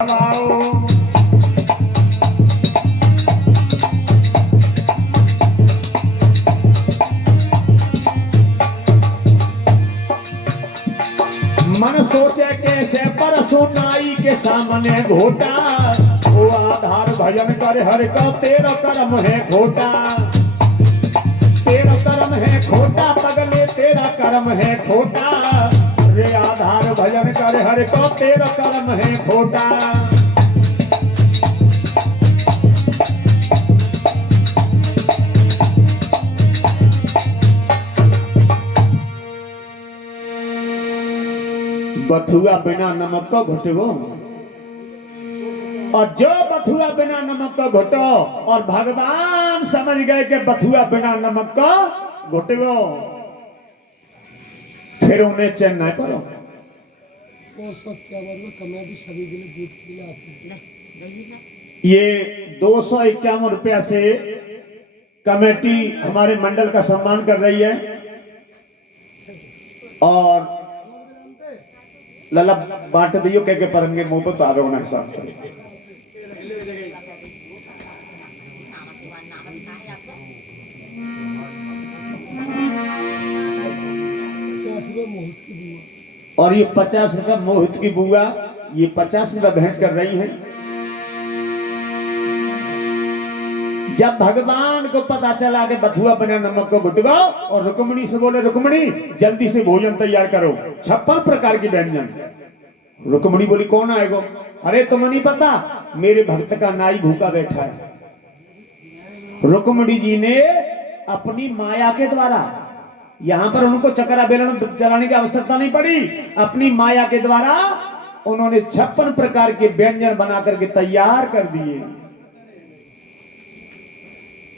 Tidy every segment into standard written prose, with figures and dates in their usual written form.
मन सोचे कैसे परसों नाई के सामने घोटा, वो आधार भजन कर हर को तेरा कर्म है खोटा, तेरा कर्म है खोटा पगले तेरा कर्म है खोटा, रे आधार भजन कर हर को तेरा कर्म है खोटा। बथुआ बिना नमक का घुटगो, और जो बथुआ बिना नमक का घुटो, और भगवान समझ गए कि बथुआ बिना नमक का घुटगो, फिर उन्हें चेन्नई पर ये 251 रुपया से कमेटी हमारे मंडल का सम्मान कर रही है, और लला बांट दियो कह के परंगे मुंह पर तारो ना हिसाब कर। और ये 50 रुपया मोहित की बुआ, ये 50 रुपया भेंट कर रही है। जब भगवान को पता चला कि बथुआ बिना नमक को घुटगो, और रुक्मणी से बोले रुक्मणी जल्दी से भोजन तैयार करो, 56 प्रकार के व्यंजन। रुक्मणी बोली कौन आएगा? अरे तुम्हें नहीं पता मेरे भक्त का नाई भूखा बैठा है। रुक्मणी जी ने अपनी माया के द्वारा, यहाँ पर उनको चक्रा बेलन चलाने की आवश्यकता नहीं पड़ी, अपनी माया के द्वारा उन्होंने 56 प्रकार के व्यंजन बना करके तैयार कर दिए।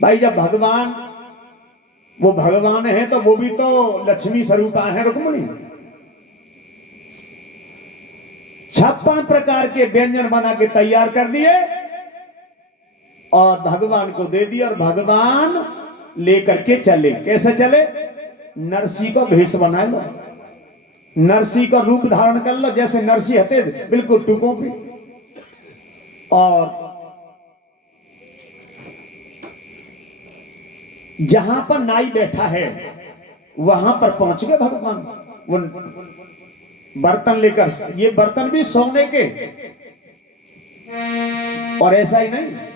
भाई जब भगवान, वो भगवान है तो वो भी तो लक्ष्मी स्वरूपा है रुक्मणी। 56 प्रकार के व्यंजन बना के तैयार कर दिए और भगवान को दे दिया, और भगवान लेकर के चले। कैसे चले? नरसिंह का भेष बना लो, नरसिंह का रूप धारण कर लो, जैसे नरसिंह हते बिल्कुल टुकों पे, और जहां पर नाई बैठा है वहां पर पहुंच गए भगवान। वो बर्तन लेकर, ये बर्तन भी सोने के, और ऐसा ही नहीं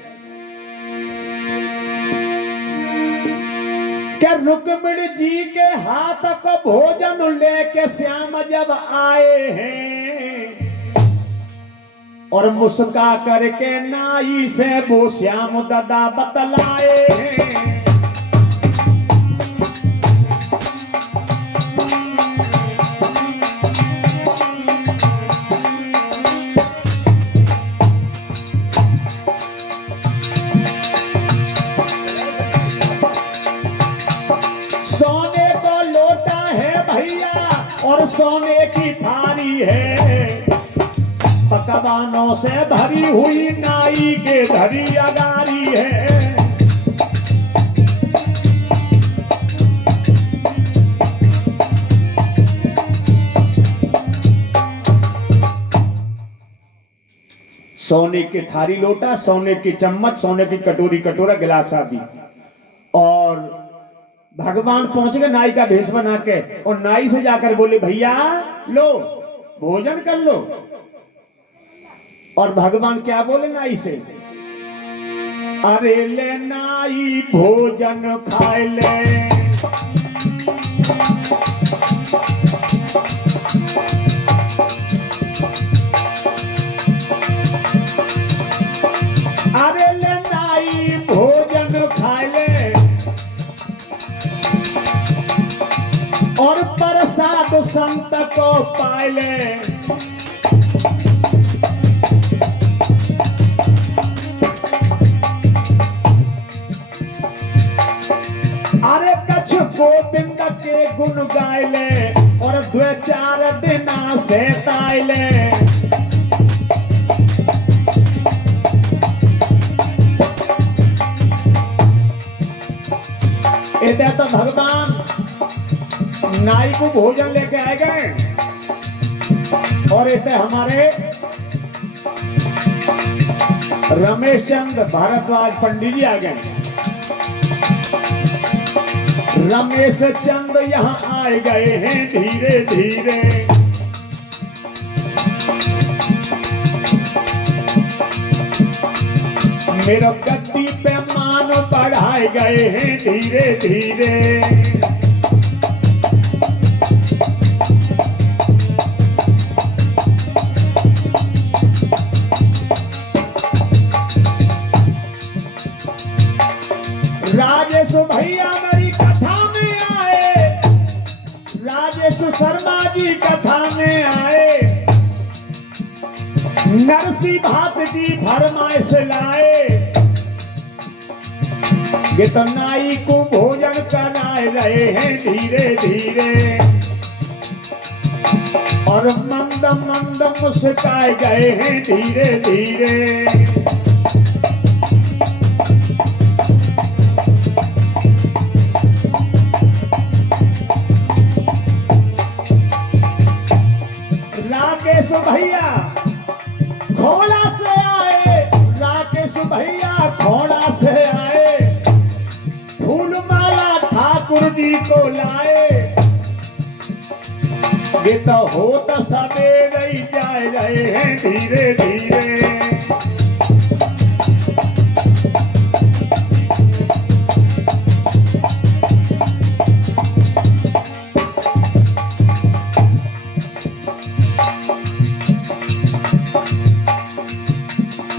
क्या रुक्मिणी जी के हाथ को भोजन लेके श्याम जब आए हैं, और मुस्का करके नाई से वो श्याम दादा बतलाए हैं। और सोने की थाली है, पकवानों से भरी हुई नाई के धरी अगारी है। सोने की थाली लोटा, सोने की चम्मच, सोने की कटोरी कटोरा गिलास आदि, और भगवान पहुंच गए नाई का भेष बना के, और नाई से जाकर बोले भैया लो भोजन कर लो। और भगवान क्या बोले नाई से? अरे ले नाई भोजन खाए ले, अरे ले नाई भोजन खाए ले, और प्रसाद संत को पाए ले। अरे कछ गोविंद के गुण गाय ले, और 2-4 दिन से ताय ले। इधर तो भगवान नाई को भोजन लेके आए गए, और इसे हमारे रमेश चंद्र भारद्वाज पंडित जी आ गए। रमेश चंद्र यहाँ आए गए हैं धीरे धीरे। मेरा गद्दी पे मान बढ़ाए गए हैं धीरे धीरे। राजेश भैया मेरी कथा में आए, राजेश शर्मा जी कथा में आए। नरसी भात की फरमाइश लाए, ये तो नाई को भोजन कराए रहे हैं धीरे धीरे। और मंद मंद मुस्काए गए हैं धीरे धीरे। राकेश भैया खोड़ा से आए, राकेश भैया खोड़ा से आए। फूल माला ठाकुर जी को लाए, ये तो हो तो सवेरे ही जाए रहे हैं धीरे धीरे।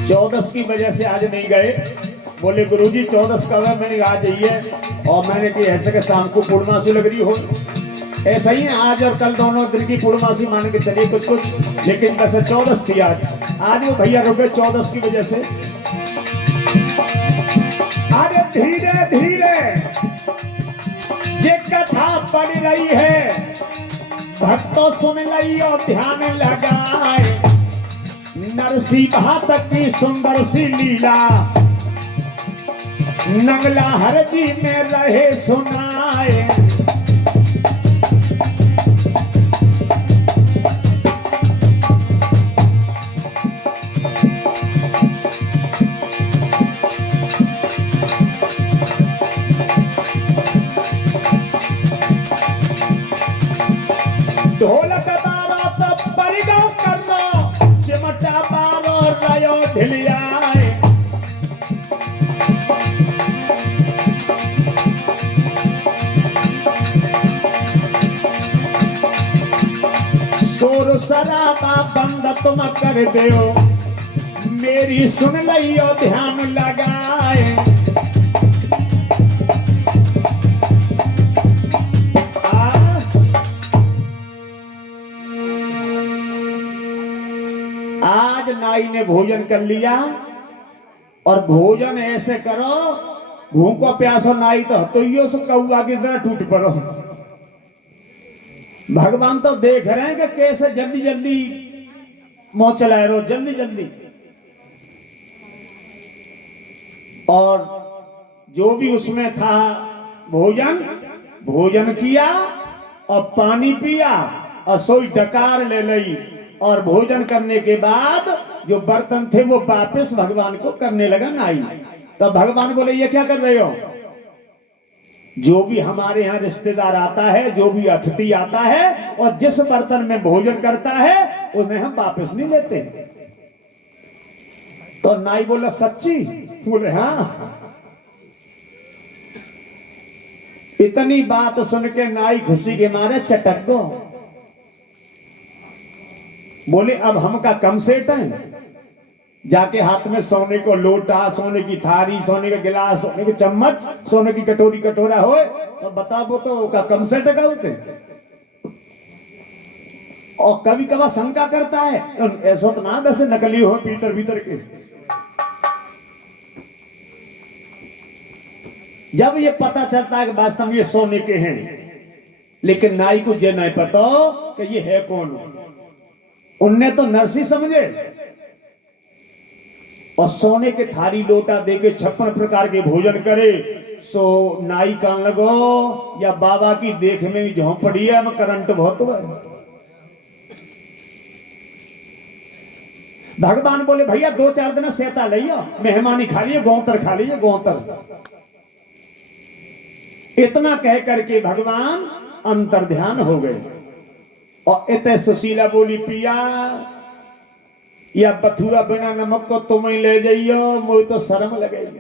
चौदस की वजह से आज नहीं गए। बोले गुरुजी 14 का मैंने आ जाइए, और मैंने कि ऐसे के शाम को पूर्णमासी लग रही हो। ऐसा ही है, आज और कल दोनों दिन की पूर्णमासी मान के चलिए कुछ कुछ, लेकिन वैसे 14 थी आज वो भैया रुके 14 की वजह से। अरे धीरे धीरे ये कथा पढ़ रही है, भक्तों सुन रही और ध्यान लगाए। नरसी भात की सुंदर सी लीला, नंगला हरदी में रहे सुनाए। ढोलक बारा तब परिगाव करना, चिमटा बारो रयो ढिलियाए। शोर शराबा बंद तुम कर दो, मेरी सुन लियो ध्यान लगाए। आज नाई ने भोजन कर लिया, और भोजन ऐसे करो भूखो प्यासो नाई तो हतोइयो से कौआ की तरह टूट पड़ो। भगवान तो देख रहे हैं कि कैसे जल्दी जल्दी मुंह चलाए रहो, जल्दी जल्दी। और जो भी उसमें था भोजन, भोजन किया और पानी पिया और सोई डकार ले ली, और भोजन करने के बाद जो बर्तन थे वो वापस भगवान को करने लगा नाई। तब भगवान बोले ये क्या कर रहे हो? जो भी हमारे यहाँ रिश्तेदार आता है, जो भी अतिथि आता है और जिस बर्तन में भोजन करता है उन्हें हम वापस नहीं लेते। तो नाई बोला सच्ची? बोले हाँ। इतनी बात सुन के नाई खुशी के मारे चटक गो। बोले अब हम का कम सेट है, जाके हाथ में सोने को लोटा, सोने की थारी, सोने का गिलास, सोने के चम्मच, सोने की कटोरी कटोरा हो, तो बताओ तो का कम सेट का होते। और कभी कभी शंका करता है ऐसा तो ना वैसे नकली हो भीतर भीतर के। जब ये पता चलता है कि वास्तव में ये सोने के हैं, लेकिन नाई को ये नहीं पता कि ये है कौन। उनने तो नरसी समझे और सोने के थारी लोटा देके 56 प्रकार के भोजन करे। सो नाई कान लगो या बाबा की देख में भी झोंपड़ी है, करंट बहुत है। भगवान बोले भैया 2-4 दिन सेता लियो, मेहमानी खा लिए, गौतर खा लीजिए, गौतर। इतना कह करके भगवान अंतर ध्यान हो गए। और इतने सुशीला बोली पिया या बथुआ बिना नमक को तुम ही ले जाइयो, मुझे तो शर्म लगेगी।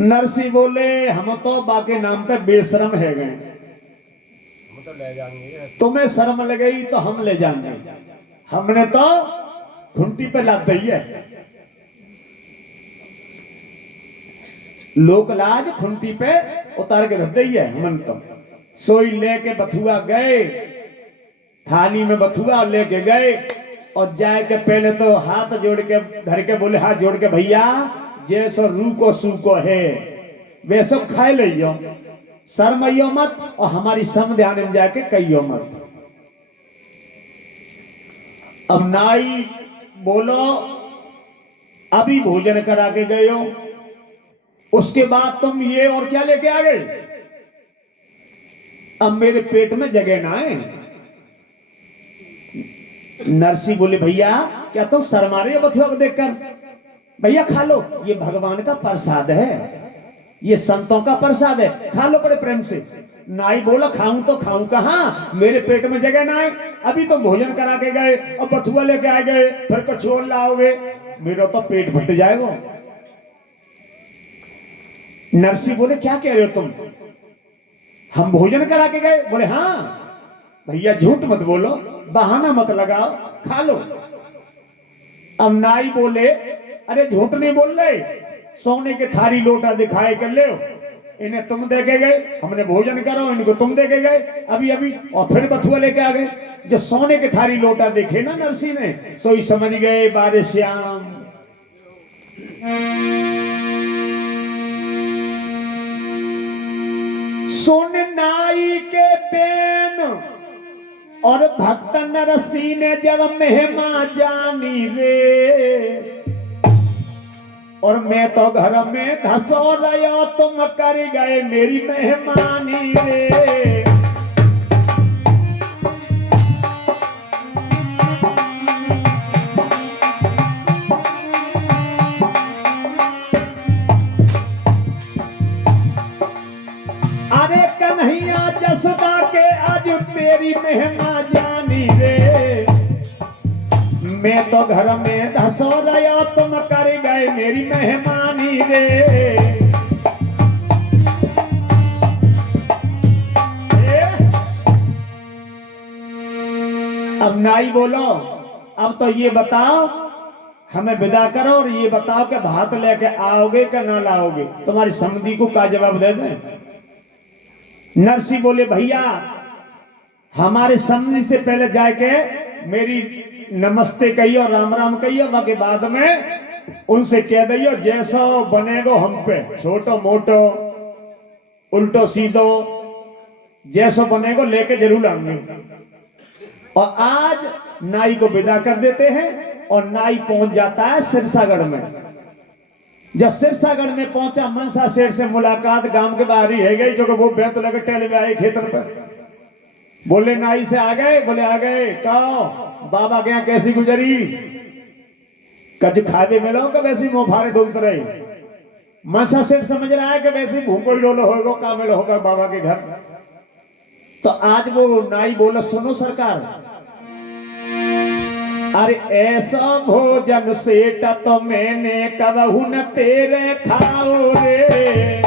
नरसी बोले हम तो बाके नाम पे बेशरम है गए, तो ले जाएंगे। तुम्हें शर्म लगेगी तो हम ले जाएंगे, हमने तो घुंटी पे लाद दी है। लोक लाज खुंटी पे उतार के रख दी है हमन तो। सोई लेके बथुआ गए, थाली में बथुआ लेके गए और जाए के पहले तो हाथ जोड़ के धर के बोले, हाथ जोड़ के भैया जैसो रू को सू को है वैसो खाए लियो, शर्मइयो मत और हमारी सम ध्यान में जाके कहियो मत। अब नाई बोलो अभी भोजन करा के गए हो, उसके बाद तुम ये और क्या लेके आ गए? अब मेरे पेट में जगह ना है। नरसी बोले भैया क्या तुम शर्मा रहे हो बथुआ को देखकर? भैया खा लो, ये भगवान का प्रसाद है, ये संतों का प्रसाद है, खा लो बड़े प्रेम से। नाई बोला खाऊं तो खाऊं कहां, मेरे पेट में जगह ना है। अभी तो भोजन करा के गए और बथुआ लेके आ गए, फिर कुछ और लाओगे, मेरा तो पेट फट जाएगा। नरसी बोले क्या कह रहे हो तुम, हम भोजन करा के गए? बोले हाँ। भैया झूठ मत बोलो, बहाना मत लगाओ, खा लो। अब नाई बोले अरे झूठ नहीं बोल रहे, सोने के थारी लोटा दिखाए कर ले, इन्हें तुम दे के गए, हमने भोजन करो, इनको तुम दे के गए अभी अभी, और फिर बथुआ लेके आ गए। जो सोने के थारी लोटा देखे ना नरसी ने, सोई समझ गए बारे श्याम। सुन नाई के बेन और भक्त नरसी ने जब मेहमा जानी रे, और मैं तो घर में धसो रहा तुम कर गए मेरी मेहमानी रे। अरे कन्हैया जसोदा के आज तेरी मेहमा जानी रे, मैं तो घर में धसो रहा तुम कर गए मेरी मेहमानी रे। अब नाई बोलो अब तो ये बताओ, हमें विदा करो और ये बताओ कि भात लेके आओगे कि ना लाओगे, तुम्हारी समधी को क्या जवाब दे दें? नरसी बोले भैया हमारे समधी से पहले जाके मेरी नमस्ते कहियो, राम राम कहियो, बाकी बाद में उनसे कह दियो जैसा बनेगो हम पे, छोटो मोटो उल्टो सीधो जैसा बनेगो लेके जरूर आएंगे। और आज नाई को विदा कर देते हैं और नाई पहुंच जाता है सिरसागढ़ में। जब सिरसागढ़ में पहुंचा मनसा शेर से मुलाकात गांव के बाहर ही है गई, जो कि वो बेत लगे टेल में आए खेतन पर। बोले नाई से आ गए? बोले आ गए। कहो बाबा के यहाँ कैसी गुजरी? कज खावे मिलो का वैसी मोफारे डोलते रहे। मनसा शेर समझ रहा है कि वैसे भूखो ही डोलो होगा, का मिलो होगा बाबा के घर। तो आज वो नाई बोला सुनो सरकार, अरे ऐसा भोजन सेठ तो मैंने कबहू न तेरे खाओ रे।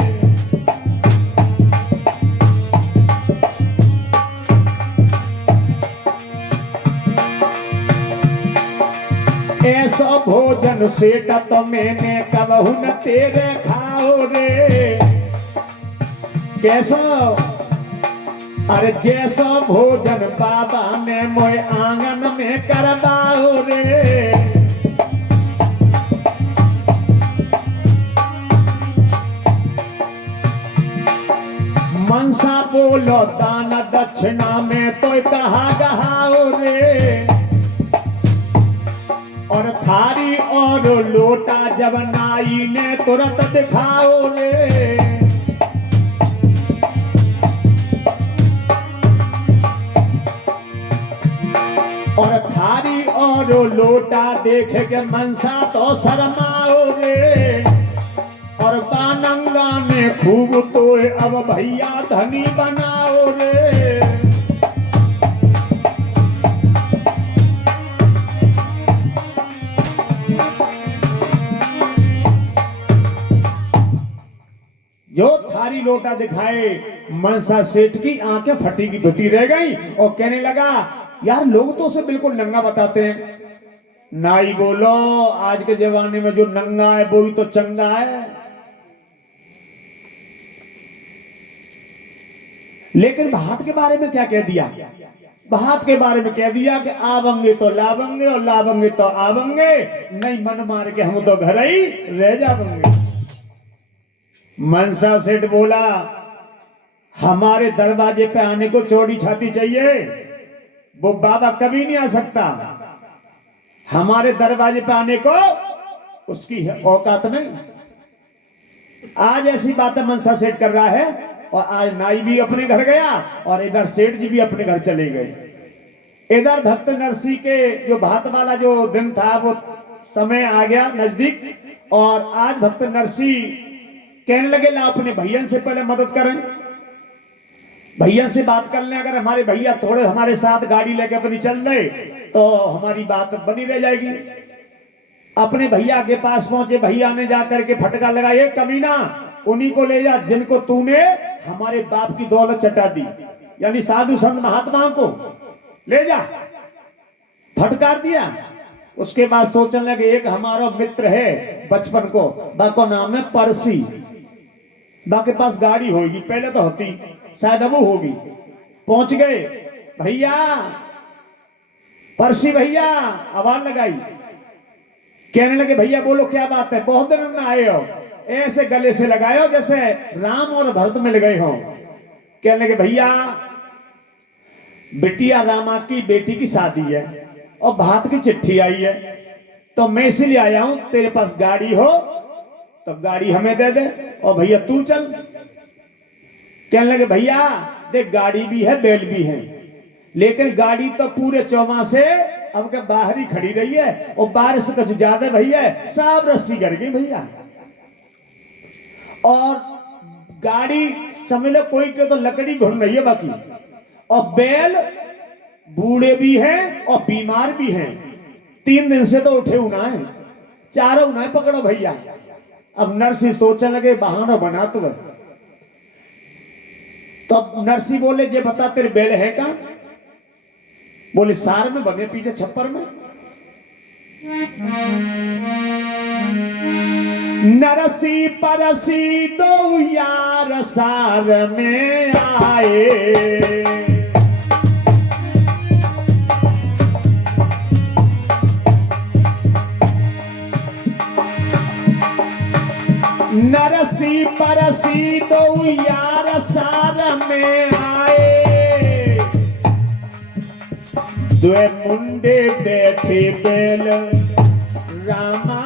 ऐसा भोजन सेठ तो मैंने कबहू न तेरे खाओ रे। कैसा? अरे जैसा भोजन बाबा ने मोए आंगन में करवाओ रे। मनसा बोलो दान दक्षिणा में तो कहा गहाओ रे। और थारी और लोटा जब नाई ने तुरंत दिखाओ रे। और थारी मोरो लोटा देखे के मनसा तो शर्माओगे, और बानंगा ने खूब तो अब भैया धनी बनाओ रे। जो थारी लोटा दिखाए, मनसा सेठ की आंखें फटी की फटी रह गई और कहने लगा यार लोग तो उसे बिल्कुल नंगा बताते हैं। नाई बोलो आज के जमाने में जो नंगा है वो ही तो चंगा है। लेकिन भात के बारे में क्या कह दिया? भात के बारे में कह दिया कि आवंगे तो लावंगे और लावंगे तो आवंगे, नहीं मन मार के हम तो घर ही रह जावंगे। मनसा सेठ बोला हमारे दरवाजे पे आने को चौड़ी छाती चाहिए, वो बाबा कभी नहीं आ सकता। हमारे दरवाजे पे आने को उसकी औकात नहीं। आज ऐसी बातें मनसा सेठ कर रहा है, और आज नाई भी अपने घर गया और इधर सेठ जी भी अपने घर चले गए। इधर भक्त नरसी के जो भात वाला जो दिन था वो समय आ गया नजदीक, और आज भक्त नरसी कहने लगे ला अपने भैया से पहले मदद करें, भैया से बात कर लें। अगर हमारे भैया थोड़े हमारे साथ गाड़ी लेके अपनी चल रहे तो हमारी बात बनी रह जाएगी। अपने भैया के पास पहुंचे, भैया ने जाकर के फटका लगाया, कमीना उन्हीं को ले जा जिनको तूने हमारे बाप की दौलत चटा दी, यानी साधु संत महात्माओं को ले जा। फटकार दिया। उसके बाद सोचने लगे एक हमारा मित्र है बचपन को, बाको नाम है परसी, बा के पास गाड़ी होगी, पहले तो होती शायद अब होगी। पहुंच गए, भैया परसी भैया आवाज लगाई, कहने लगे भैया बोलो क्या बात है, बहुत दिन में आए हो, ऐसे गले से लगाए हो जैसे राम और भरत मिल गए हो। कहने लगे भैया बिटिया रामा की बेटी की शादी है और भात की चिट्ठी आई है, तो मैं इसीलिए आया हूं, तेरे पास गाड़ी हो तो गाड़ी हमें दे दे और भैया तू चल। कहने लगे भैया देख गाड़ी भी है बैल भी है, लेकिन गाड़ी तो पूरे चौमासे अब के बाहर ही खड़ी रही है, और बारिश कुछ ज्यादा भैया सब रस्सी गिर गई भैया, और गाड़ी समझ लो कोई के तो लकड़ी घूम रही है बाकी, और बैल बूढ़े भी हैं और बीमार भी हैं, 3 दिन से तो उठे उना है, चारों उना पकड़ो भैया। अब नरसी सोचने लगे बहाना बना तो है। तो नरसी बोले जे बता तेरे बैल है का? बोले सार में बने पीछे छप्पर में। नरसी परसी दो यार सार में आए, नरसी परसी दो यार सार में आए, दो मुंडे बैठे बैल रामा,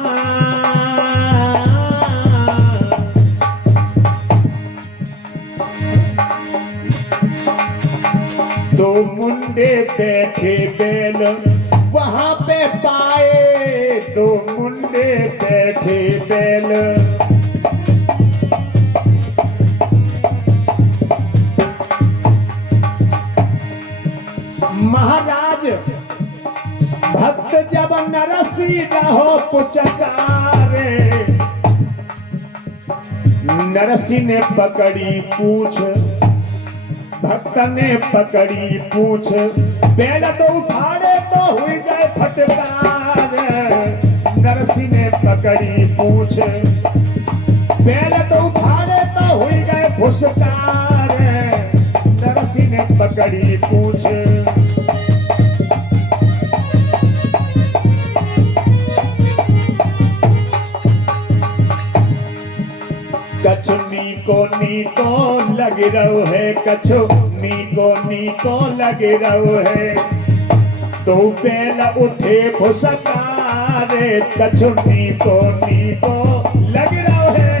दो मुंडे बैठे बैल वहां पे पाए, दो मुंडे बैठे बैल महाराज भक्त जब नरसी रहो पुचकारे, नरसी ने पकड़ी पूछ, भक्त ने पकड़ी पूछ, बैल तो उठाड़े तो हुई गए फटकार, नरसी ने पकड़ी पूछ, बैल तो उठाड़े तो हुई गए फुसकार, नरसी ने पकड़ी पूछ। कछु नीको लग रहो है, कछु नीको लग रहो है, तो बैल उठे फुसकारे, कछु नीको लग रहो है।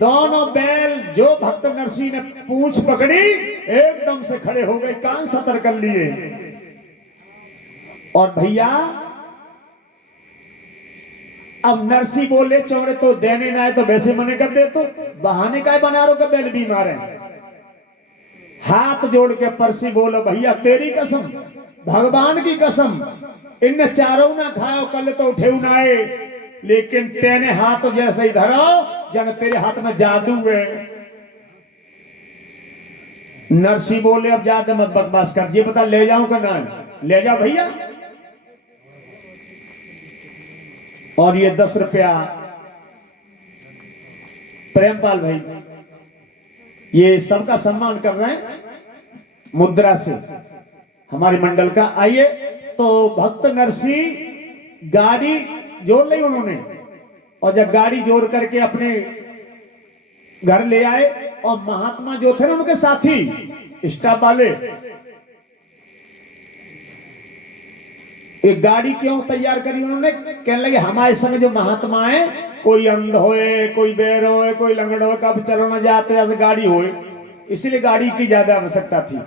दोनों बैल जो भक्त नरसी ने पूंछ पकड़ी, एकदम से खड़े हो गए, कान सतर कर लिए। और भैया अब नरसी बोले चौड़े तो देने ना आए तो वैसे मने कर दे, तो बहाने का बना रो के बैल बीमार है। हाथ जोड़ के परसी बोलो भैया तेरी कसम, भगवान की कसम, इन चारों ना खाओ कल तो उठे ना आए, लेकिन तेने हाथ जैसे ही धरो जन तेरे हाथ में जादू है। नरसी बोले अब ज्यादा मत बकवास कर, ये बता ले जाऊं का ना ले जा भैया। और ये 10 रुपया प्रेमपाल भाई ये सबका सम्मान कर रहे हैं मुद्रा से हमारे मंडल का। आइए तो भक्त नरसी गाड़ी जोड़ ली उन्होंने, और जब गाड़ी जोड़ करके अपने घर ले आए, और महात्मा जो थे ना उनके साथी स्टाफ वाले, एक गाड़ी क्यों तैयार करी उन्होंने, कहने लगे हमारे समय जो महात्मा है, कोई अंध होए, कोई बेर होए, कोई लंगड़ होए, कब चलो न जाते ऐसे गाड़ी होए, इसलिए गाड़ी की ज्यादा आवश्यकता थी।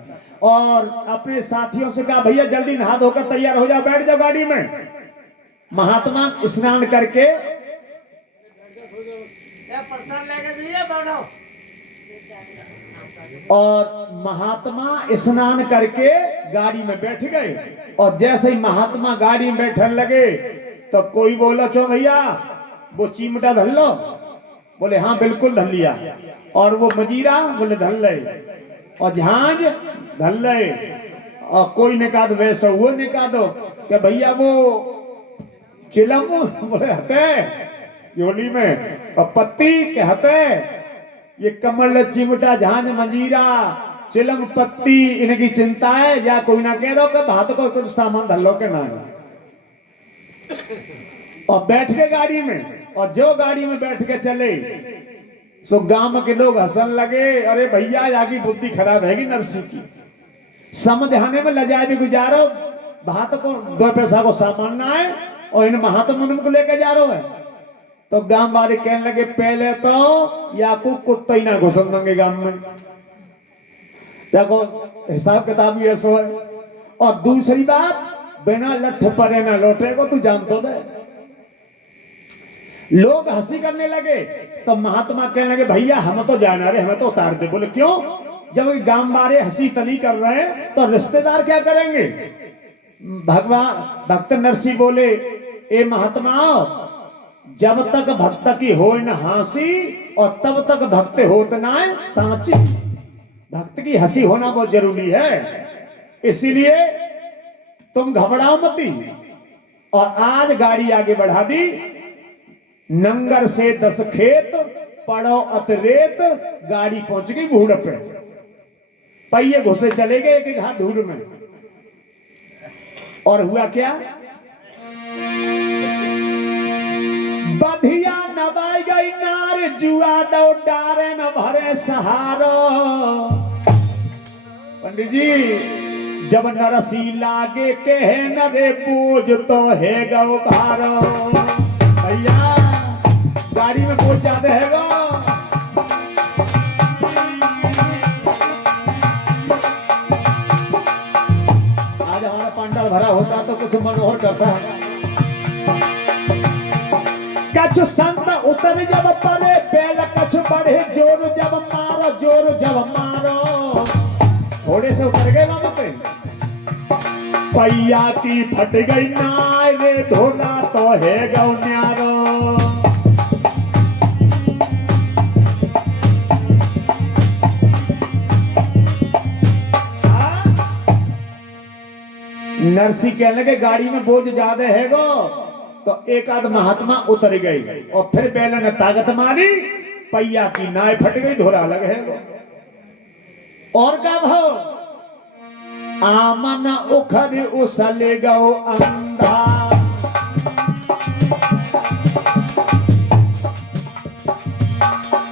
और अपने साथियों से कहा भैया जल्दी नहा धोकर तैयार हो जाओ, बैठ जाओ गाड़ी में। महात्मा स्नान करके और महात्मा स्नान करके गाड़ी में बैठ गए, और जैसे ही महात्मा गाड़ी में बैठने लगे तो कोई बोला चो भैया वो चिमटा धल लो, बोले हाँ बिल्कुल धल लिया, और वो मजीरा बोले धल ले, और झांझ धल ले, और कोई ने कहा वैसा वो ने कहा दो क्या भैया वो चिलम बोले हते योली में, और पत्ती के हते ये कमल चिमटा झांझ मंजीरा चिलम पत्ती इनकी चिंता है, या कोई ना कह दो कि भात को कुछ सामान धर लो के ना। और बैठ के गाड़ी में, और जो गाड़ी में बैठ के चले सो गांव के लोग हंसन लगे, अरे भैया आगे बुद्धि खराब हैगी नरसी की, समझाने में लजाए भी गुजारो, भात को 2 पैसा को सामान ना है और इन महात्मा को लेके जा रहे है। तो गांव वाले कहने लगे पहले तो याकू कुत्ता ही ना घुसन देंगे गांव में, देखो हिसाब किताब भी ऐसा है। और दूसरी बात बिना लठ परे ना लौटे को तू जानतो दे। लोग हंसी करने लगे तो महात्मा कहने लगे भैया हम तो जाना रहे, हमें तो उतार दे। बोले क्यों, जब गांव वाले हंसी तली कर रहे हैं तो रिश्तेदार क्या करेंगे। भगवान भक्त नरसी बोले ए महात्मा जब तक भक्त की हो न हंसी और तब तक भक्त होत ना सांची। भक्त की हंसी होना बहुत जरूरी है, इसीलिए तुम घबराओ मती। और आज गाड़ी आगे बढ़ा दी, नंगर से 10 खेत पड़ो अतरेत, गाड़ी पहुंच गई बूढ़ पे, पहिए घुसे चले गए एक हाथ धूल में। और हुआ क्या, बधिया नवाई गई नार, जुआ दो डारे न भरे सहारो। पंडित जी जब नरसी लागे के है नरे बोझ तो है गौ भारो। भैया गाड़ी में बोझ ज्यादा है गो। आज हमारा पंडाल भरा होता तो कुछ मनोहर करता है। कछ संत उतर जब पड़े बैल कछ बढ़े जोर जब मारो, जोर जब मारो। थोड़े से उतर गए वहां पे, पैया की फट गई नाय रे धोना तो है गौ न्यारो। नरसी कहने लगे गाड़ी में बोझ ज्यादा है गो। तो एक आध महात्मा उतर गई और फिर बैल ने ताकत मारी, पैया की नाय फट गई, धोरा अलग है गो। और क्या भाव, आमन उखर उसल गो अंधा।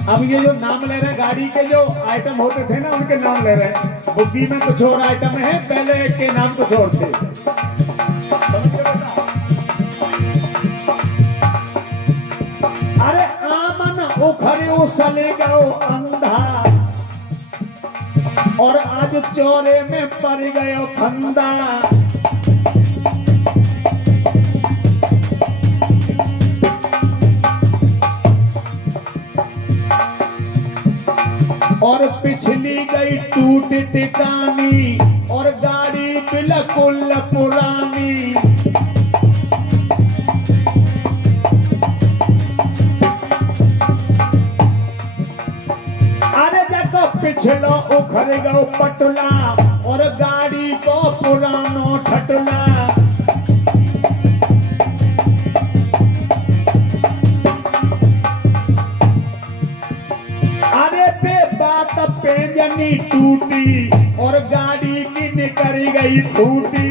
अब ये जो नाम ले रहे हैं गाड़ी के जो आइटम होते थे ना उनके नाम ले रहे हैं। बुद्धि में कुछ और आइटम है, पहले के नाम कुछ और थे। अरे आमन उखर उसल गो अंधा, और आज चौरे में पड़ गयो फंदा। और पिछली गई टूट टिकानी और गाड़ी बिल्कुल पुरानी। अरे देखो पिछलो उखड़ गो पटला और गाड़ी को पुरानो ठटला। अरे बे बात पेंजनी टूटी और गाड़ी की निकल गई फूटी।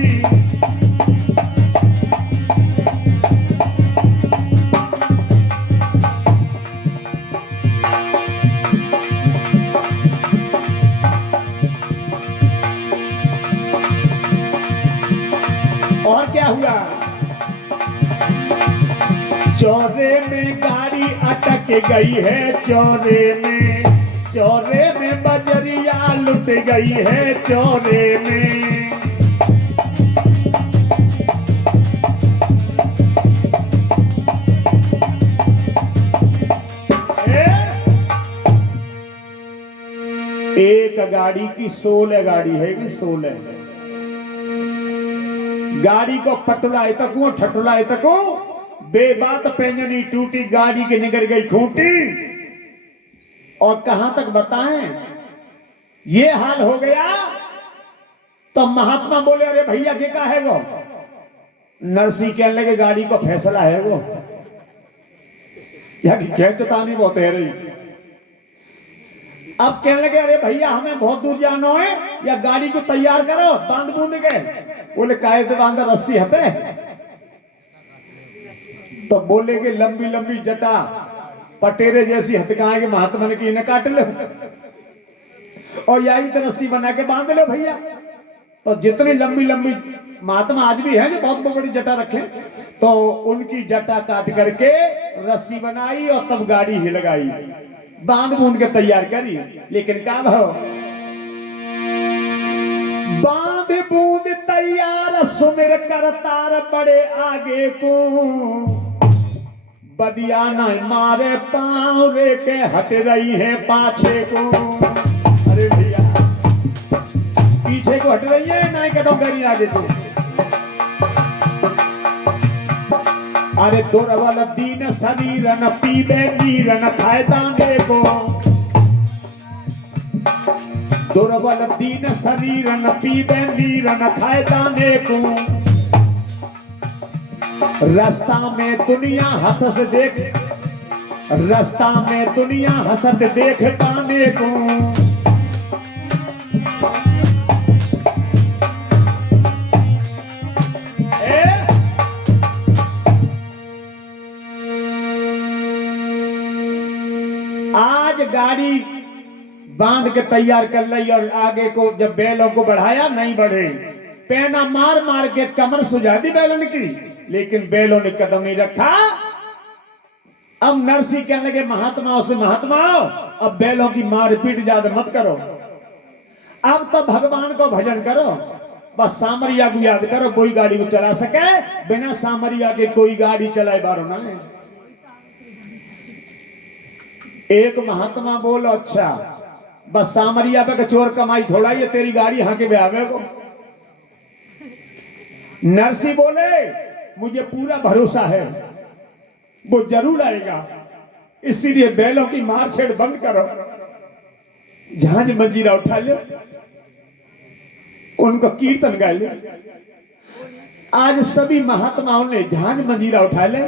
और क्या हुआ? चौरे में गाड़ी अटक गई है, चौरे में बजरिया लुट गई है, चौरे में। एक गाड़ी की 16 गाड़ी है कि 16 गाड़ी को पटलाए तक ठटलाए तक बेबात पेंजनी टूटी, गाड़ी की निकल गई खूंटी। और कहां तक बताएं, ये हाल हो गया तो महात्मा बोले अरे भैया के का है वो? नरसी कहने लगे गाड़ी को फैसला है वो, या खेचता नहीं बहुत है रही। अब कहने लगे अरे भैया हमें बहुत दूर जाना है, या गाड़ी को तैयार करो बांध बूंद के। बोले काहे तो बांध रस्सी हते। तो बोले कि लंबी लंबी जटा पटेरे जैसी हथकाएं के महात्मा ने की इन्हें काट लो और यही तो रस्सी बना के बांध लो भैया। तो जितनी लंबी लंबी महात्मा आज भी है जो बहुत बड़ी जटा रखे, तो उनकी जटा काट करके रस्सी बनाई और तब गाड़ी ही लगाई, बांध बूंद के तैयार करी। लेकिन क्या भाव, बांध बूंद तैयार सुमिर करतार बड़े आगे को, बदिया न मारे पाँव रे के हट रही है पाछे को। अरे भैया पीछे को हट रही है, नहीं कदम करी आगे को। अरे दोरवल दीन शरीर न पीबे नीर न खाए तांगे को, दोरवल दीन शरीर न पीबे नीर न खाए तांगे को। रास्ता में दुनिया हंस से देख, रास्ता में दुनिया हंसत देख पाने को। आज गाड़ी बांध के तैयार कर ली और आगे को जब बैलों को बढ़ाया नहीं बढ़े, पैना मार मार के कमर सुझा दी बैलन की, लेकिन बैलों ने कदम नहीं रखा। अब नरसी कहने लगे महात्माओं से महात्माओं अब बैलों की मारपीट ज्यादा मत करो, अब तो भगवान को भजन करो, बस सामरिया को याद करो, कोई गाड़ी को चला सके, बिना सामरिया के कोई गाड़ी चलाए बारो ना है। एक महात्मा बोलो अच्छा बस सामरिया पे चोर कमाई थोड़ा ही है, तेरी गाड़ी यहाँ के ब्याह को। नरसी बोले मुझे पूरा भरोसा है वो जरूर आएगा, इसीलिए बैलों की मारछेड़ बंद करो, झांझ मंजीरा उठा लो, उनको कीर्तन गा ले। आज सभी महात्माओं ने झांझ मंजीरा उठा ले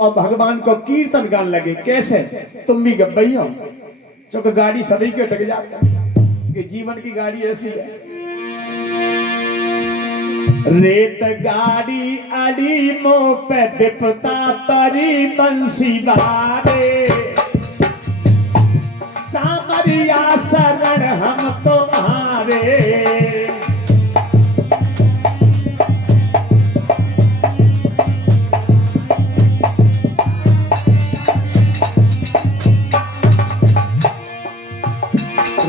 और भगवान को कीर्तन गाने लगे। कैसे? तुम भी गब्बई हो, क्योंकि गाड़ी सभी के अटक जाता है कि जीवन की गाड़ी ऐसी है। रेत गाड़ी अड़ी मो पे विपता परी बंसी बारे, सामरिया शरण हम तुम्हारे।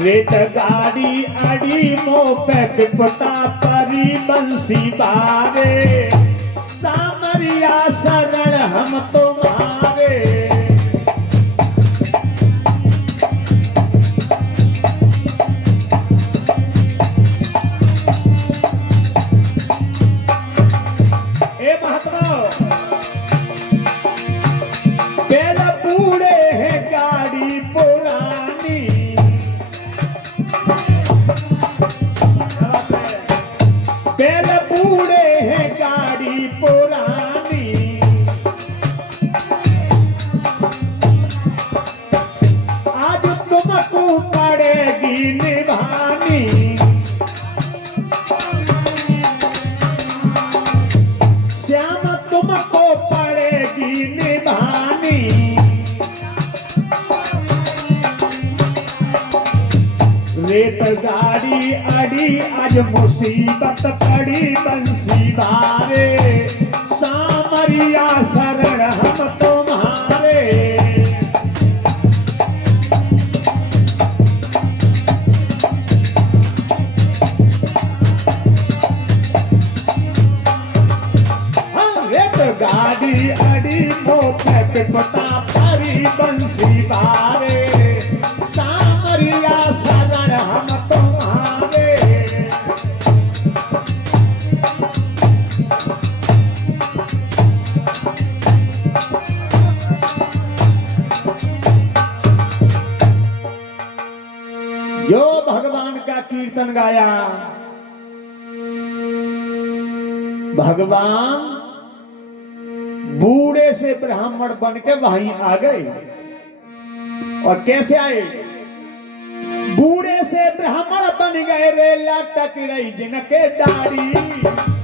रेत गाड़ी पे पिपता परी बंसी बारे, सामरिया शरण हम तुम्हारे। ए महात्मा बैल बूढ़े हैं गाड़ी पुरानी, बैल बूढ़े हैं गाड़ी पुरानी, आज तुमको पड़ेगी निभानी। श्याम तुमको पड़ेगी निभानी। रेत गाड़ी अड़ी आज मुसीबत पड़ी बंसी बारे, सामरिया शरण हम तुम्हारे। रेत गाड़ी अड़ी मोपे पिपता परी बंसी बारे, सामरिया शरण हम तुम्हारे। जो भगवान का कीर्तन गाया, भगवान बूढ़े से ब्राह्मण बन के वहीं आ गए। और कैसे आए? बूढ़े से ब्राह्मण बन गए रे लटक रही जिनके दाढ़ी।